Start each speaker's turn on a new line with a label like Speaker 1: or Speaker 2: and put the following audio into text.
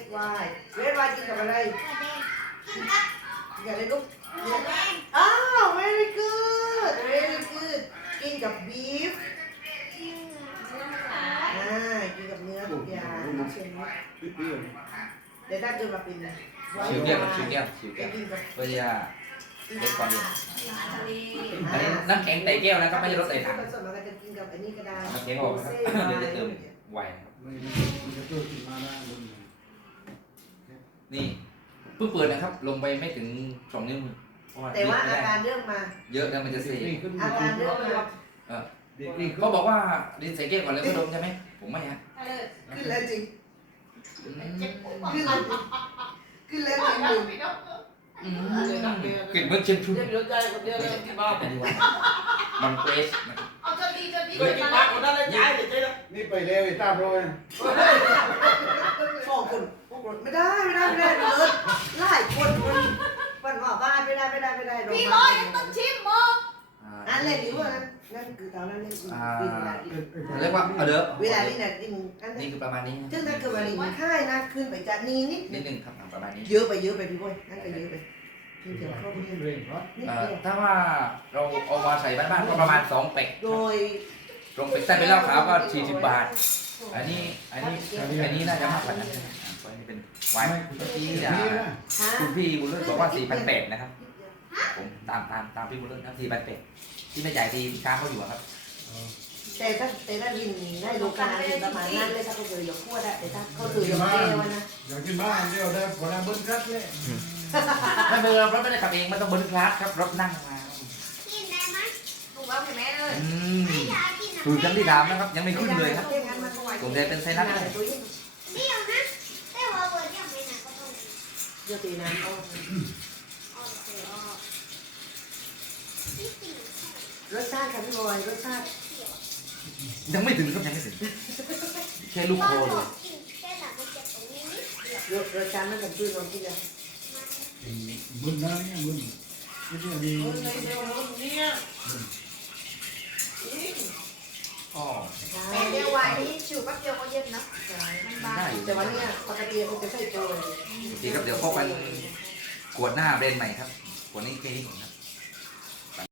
Speaker 1: ไวน์เรดไวน์กินกับอะไรกินกับอะไรลูกอ้าว very good very good กินกับ beef กินกับเนื้อทุกอย่างเช่นนี้เดี๋ยวถ้าเกิดมาเป็น
Speaker 2: ชิวแก้วชิวแก้วเพื่อจะเล็กก่อนเดียวอันนี้น้ำแข็งใส่แก้วนะครับไม่ใช่รสใส่ถัง
Speaker 1: ผสมกันจะกินกับอันนี้ก็ได้
Speaker 2: น้ำแข็งออกครับเดี๋ยวจะเติมไวน์นี่เพิ่งเปิดนะครับลงไปไม่ถึง2 นิ้วมือ
Speaker 1: แต่ว่าอาการเริ่มมา
Speaker 2: เยอะแล้วมันจะเสีย
Speaker 1: อาการเริ่มมา
Speaker 2: เขาบอกว่าดินใส่แก้วก่อนแล้วก็ดมใช่ไหมผมไม่ฮะ
Speaker 1: ขึ้นแล้วจริงขึ้นแล้วขึ้นแล้วจริงมึง
Speaker 2: กลิ่นเหมือนเชียงชุน
Speaker 3: เดี๋ยวใจคนเดียวเลยกินบ้า
Speaker 2: มันเกรส
Speaker 4: เอาจนดี
Speaker 3: เคยกินบ้าคนนั้นเลยใจเดี๋ยวใจละ
Speaker 5: นี่ไปเร็วไอ้ตามโรย
Speaker 1: สองคนไม่ได้เลยไล่คนมันว่าบ้านไม่ได้
Speaker 4: พี่ร้อยยังต้องชิมมึง
Speaker 1: อันเล่นหรือว่านั่นคือตอนนั้นเล่นกินเวลากิน
Speaker 2: เรียกว่าเด้อ
Speaker 1: เวลานี่นะกินอัน
Speaker 2: นี่
Speaker 1: นี้
Speaker 2: คือประมาณนี้
Speaker 1: ซึ่งถ้าเกิดวันนี้มันค่ายนะขึ้นไปจากนี้นิด
Speaker 2: นิดนึงครับประมาณนี้
Speaker 1: เยอะไปพี่บ้ยนั่นก็เยอะไปที่จะเข้าไป
Speaker 5: เร่งครับ
Speaker 1: นิดเดียว
Speaker 2: ถ้าว่าเราเอามาใส่บ้านๆก็ประมาณ2 เป็ก
Speaker 1: โดย
Speaker 2: ตรงเป็กใส่ไปแล้วขาวก็40 บาทอันนี้น่าจะมากกว่านั้นนี่เป็นไวน์ที่คุณพี่บุญเลิศบอกว่า4,800นะครับผมตามพี่บุญเลิศครับ4,800ที่ไม่จ่ายทีค้างเขาอยู่ครับ
Speaker 1: แต่ถ้าวินได้โลกาประมาณนั้นเลยถ้าเขาเจอหยกขั้วได้แต่ถ้าเขาถือหยกเกลนะ
Speaker 5: อยากกินบ้านเดียวได้พอได้เบิ้ลครับเลย
Speaker 2: ไม่เป็นรถไม่ได้ขับเองมันต้องบนคลาสครับรถนั่งมา
Speaker 4: กินได้ไหม
Speaker 1: ถูกแล้วใช่ไหมเลย
Speaker 4: ไม่อยากกิน
Speaker 2: คือจังที่ดามนะครับยังไม่ขึ้นเลยครับผมจะเป็นไซนัส
Speaker 4: เดียวนะแต่ว่าเบอร์เดียวไม่นะก็ต้อง
Speaker 1: เยอะตีนะ
Speaker 4: ออกเสียออก
Speaker 1: รสชาติค่ะพี่บอยรสชาติ
Speaker 2: ยังไม่ถึงครับยังไม่ถึงแค่ลูกโคเลย
Speaker 4: แค่หลังมันเจ็บตรงนี้นิดเดียว
Speaker 1: รสชาติมันเป็นชื่อของที่เลย
Speaker 5: บุญนะเนี่ยบุญนี่จะมี
Speaker 3: เนี่ย
Speaker 2: อ๋อ
Speaker 4: แต่เดียวไว้นี่ชิวแป๊บเดียวก็เย็นนะมันบาง
Speaker 2: ได้
Speaker 1: แต่วันนี้ปกติมันจะใส่โจย
Speaker 2: ดีครับเดี๋ยวเข้าไปขวดหน้าเบรนด์ใหม่ครับขวดนี้แค่นี้ก่อนครับ